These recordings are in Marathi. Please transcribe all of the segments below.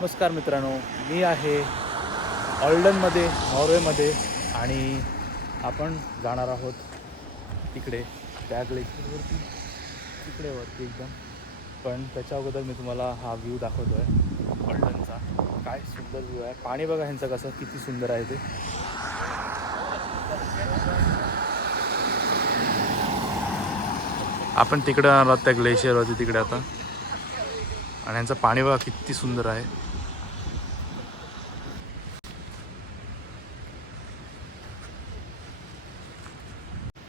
नमस्कार मित्रांनो, मी आहे ऑल्डनमध्ये, नॉर्वेमध्ये आणि आपण जाणार आहोत तिकडे त्या ग्लेशियरवरती, तिकडे वरती एकदम. पण त्याच्या अगोदर मी तुम्हाला हा व्ह्यू दाखवतो आहे ऑल्डनचा. काय सुंदर व्ह्यू आहे. पाणी बघा ह्यांचं कसं किती सुंदर आहे ते. आपण तिकडे आलो त्या ग्लेशियरवरती तिकडे आता, आणि ह्यांचं पाणी बघा किती सुंदर आहे.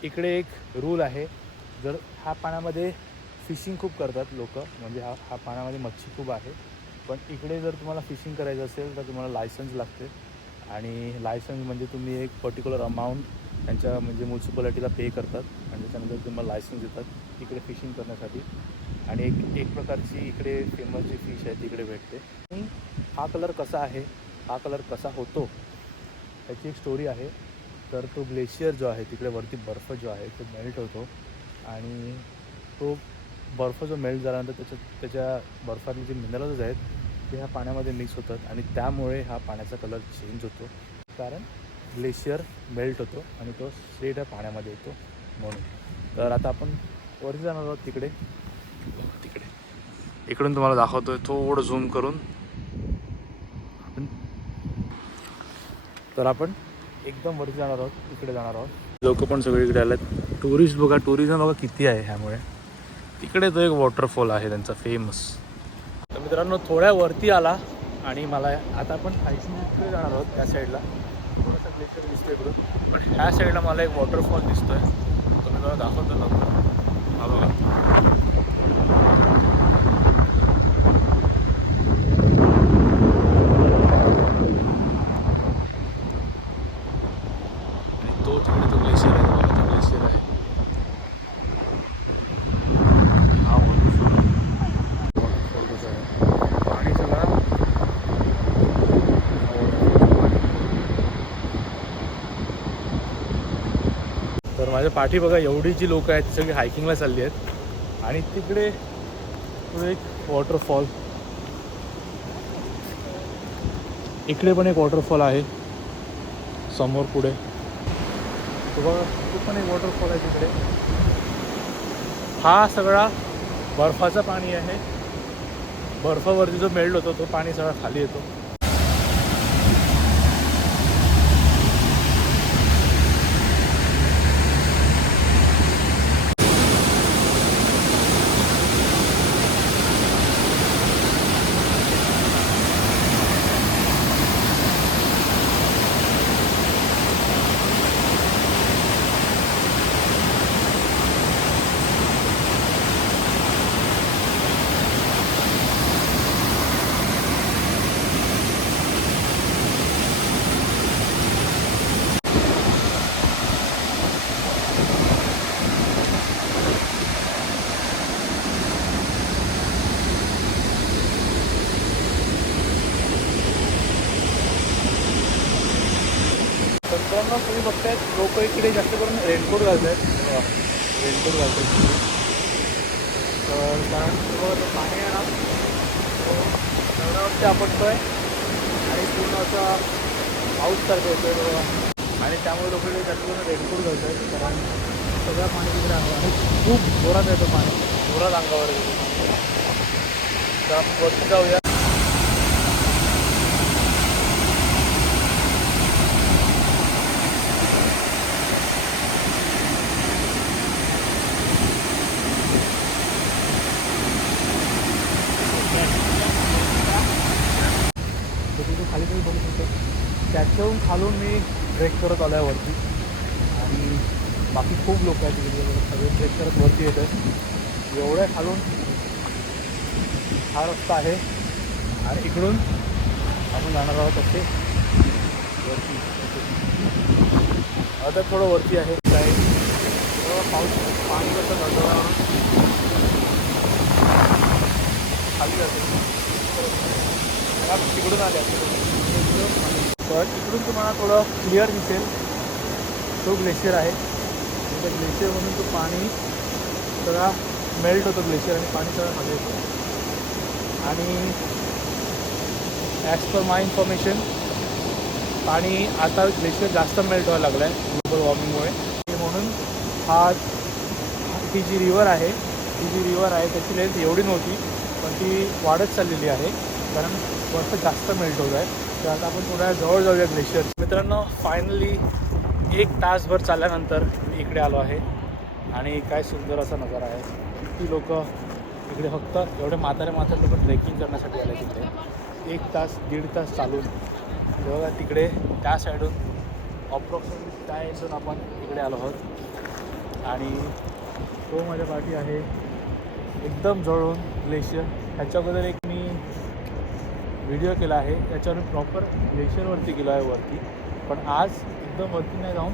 इकडे एक रूल आहे, जर ह्या पाण्यामध्ये फिशिंग खूप करतात लोक, म्हणजे हा पाण्यामध्ये मच्छी खूप आहे. पण इकडे जर तुम्हाला फिशिंग करायचं असेल तर तुम्हाला लायसन्स लागते. आणि लायसन्स म्हणजे तुम्ही एक पर्टिक्युलर अमाऊंट त्यांच्या म्हणजे म्युन्सिपॅलिटीला पे करतात आणि त्याच्यानंतर तुम्हाला लायसन्स देतात इकडे फिशिंग करण्यासाठी. आणि एक प्रकारची इकडे फेमस जी फिश आहे तिकडे भेटते. हा कलर कसा आहे, हा कलर कसा होतो त्याची एक स्टोरी आहे. तर तो ग्लेशियर जो आहे तिकडे वरती बर्फ जो आहे तो मेल्ट होतो, आणि तो बर्फ जो मेल्ट झाल्यानंतर त्याच्या बर्फातले जे मिनरल्स आहेत ते ह्या पाण्यामध्ये मिक्स होतात, आणि त्यामुळे हा पाण्याचा कलर चेंज होतो. कारण ग्लेशियर मेल्ट होतो आणि तो स्ट्रेट ह्या पाण्यामध्ये येतो म्हणून. तर आता आपण वरती जाणार आहोत तिकडे. इकडून तुम्हाला दाखवतोय थोडं झूम करून. तर आपण एकदम वरती जाणार आहोत, तिकडे जाणार आहोत. लोक पण सगळीकडे आलेत. टुरिस्ट बघा, टुरिझम बघा किती आहे ह्यामुळे. तिकडे तो एक वॉटरफॉल आहे त्यांचा फेमस. तर मित्रांनो, थोड्या वरती आला आणि मला आता आपण तिकडे जाणार आहोत. त्या साईडला थोडासा ग्लेशियर दिसतोय इकडून, पण ह्या साईडला मला एक वॉटरफॉल दिसतोय. तो मी तुम्हाला दाखवतो लवकर. हा बघा, आणि तो तिकडे तो ग्लेशियर आहे. बघा, तो ग्लेशियर आहे. हा वॉटरफॉल कसं आहे, पाणी सगळं तर माझ्या पाठी बघा, एवढी जी लोकं आहेत ती सगळी हायकिंगला चालली आहेत. आणि तिकडे तो एक वॉटरफॉल, इकडे पण एक वॉटरफॉल आहे समोर पुढे. तो बघा, तो पण एक वॉटरफॉल आहे तिकडे. हा सगळा बर्फाचं पाणी आहे. बर्फावरती जो मेल्ट होतो तो पाणी सगळा खाली येतो. मित्रांनो, तुम्ही बघतायत लोक इकडे जास्त करून रेनकोट घालत आहेत. रेनकोट घालत आहेत. तर कारण पाणी आहे ना, तो दगडावरती आपटतोय आणि पूर्ण असा पाऊससारखं होतोय बघा. आणि त्यामुळे लोक इकडे जास्त करून रेनकोट घालत आहेत, कारण सगळं पाणी तिकडे आहे आणि खूप जोरात येतं पाणी, जोरात अंगावर येतं. तर आपण वरती जाऊया. खाली तुम्ही बघू शकतो, त्याच्याहून खालून मी ट्रेक करत आलो आहे वरती. आणि बाकी खूप लोक आहेत तिकडे, सगळे ट्रेक करत वरती येत आहेत. एवढ्या खालून हा रस्ता आहे, आणि इकडून आपण जाणार आहोत असे वरती. आता थोडं वरती आहे काय, पाऊस पाणी कसं धबधब्यावरून खाली जाते. तिकडून आले तर इकडून तुम्हाला थोडं क्लिअर दिसेल तो ग्लेशियर आहे. त्या ग्लेशियरमधून तो पाणी सगळा मेल्ट होतो ग्लेशियर, आणि पाणी सगळं खाली येतं. आणि ॲज पर माय इन्फॉर्मेशन पाणी आता ग्लेशियर जास्त मेल्ट व्हायला लागलं आहे ग्लोबल वॉर्मिंगमुळे. म्हणून ही जी रिवर आहे त्याची लेंथ एवढी नव्हती, पण ती वाढत चाललेली आहे कारण बर्फ जास्त मेल्ट होत आहे. तर आता आपण थोड्या जवळ जाऊया ग्लेशियर. मित्रांनो, फायनली 1 तासभर चालल्यानंतर मी इकडे आलो आहे आणि काय सुंदर असा नजारा आहे. किती लोक इकडे फक्त एवढे म्हातारे लोक ट्रेकिंग करण्यासाठी आले तिकडे 1 तास 1.5 तास चालून. तेव्हा तिकडे त्या साईडून अप्रॉक्सिमेटली त्या एंडून आपण इकडे आलो आहोत आणि तो माझ्या पाठी आहे एकदम जवळून ग्लेशियर. ह्याच्या अगोदर एक मी व्हिडिओ केला आहे, त्याच्यावर प्रॉपर ग्लेशियरवरती गेलो आहे वरती. पण आज एकदम वरती नाही जाऊन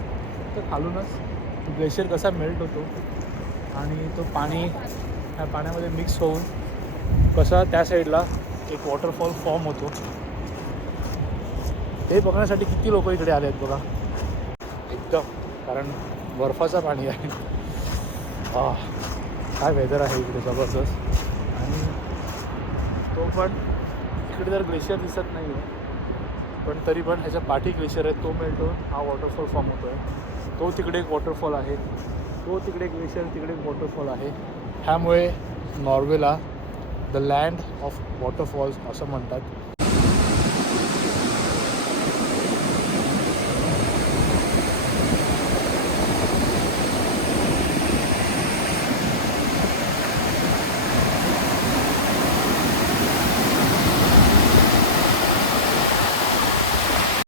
तर खालूनच ग्लेशियर कसा मेल्ट होतो आणि तो पाणी ह्या पाण्यामध्ये मिक्स होऊन कसा त्या साईडला एक वॉटरफॉल फॉर्म होतो हे बघण्यासाठी किती लोक इकडे आले आहेत बघा. एकदम, कारण बर्फाचं पाणी आहे. काय वेदर आहे इकडे जबरदस्त. आणि तो पण इकडे जर ग्लेशियर दिसत नाही आहे, पण तरी पण ह्याच्या पाठी ग्लेशियर आहे, तो मेल्ट होऊन हा वॉटरफॉल फॉर्म होतो आहे. तो तिकडे एक वॉटरफॉल आहे, तो तिकडे ग्लेशियर, तिकडे एक वॉटरफॉल आहे. ह्यामुळे नॉर्वेला द लँड ऑफ वॉटरफॉल्स असं म्हणतात.